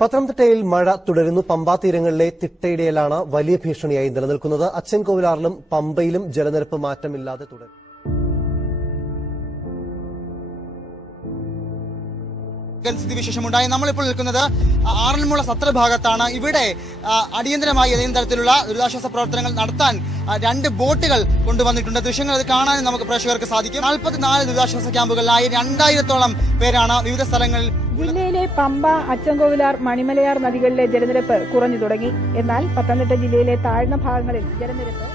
പത്തനംതിട്ടയിൽ മഴ തുടരുന്നു. പമ്പാ തീരങ്ങളിലെ തിട്ടയിടയിലാണ് വലിയ ഭീഷണിയായി നിലനിൽക്കുന്നത്. അച്ചൻകോവിലാറിലും പമ്പയിലും ജലനിരപ്പ് മാറ്റമില്ലാതെ തുടരും. സ്ഥിതിവിശേഷമുണ്ടായി. നമ്മളിപ്പോൾ നിൽക്കുന്നത് ആറന്മുള സത്രഭാഗത്താണ്. ഇവിടെ അടിയന്തരമായി ഏതെങ്കിലും തരത്തിലുള്ള ദുരിതാശ്വാസ പ്രവർത്തനങ്ങൾ നടത്താൻ 2 ബോട്ടുകൾ കൊണ്ടുവന്നിട്ടുണ്ട്. ദൃശ്യങ്ങൾ അത് കാണാനും നമുക്ക് പ്രേക്ഷകർക്ക് സാധിക്കും. 44 ദുരിതാശ്വാസ ക്യാമ്പുകളിലായി 2000-ഓളം പേരാണ് വിവിധ സ്ഥലങ്ങളിൽ. ജില്ലയിലെ പമ്പ, അച്ചൻകോവിലാർ, മണിമലയാർ നദികളിലെ ജലനിരപ്പ് കുറഞ്ഞു തുടങ്ങി. എന്നാൽ പത്തനംതിട്ട ജില്ലയിലെ താഴ്ന്ന ഭാഗങ്ങളിൽ ജലനിരപ്പ്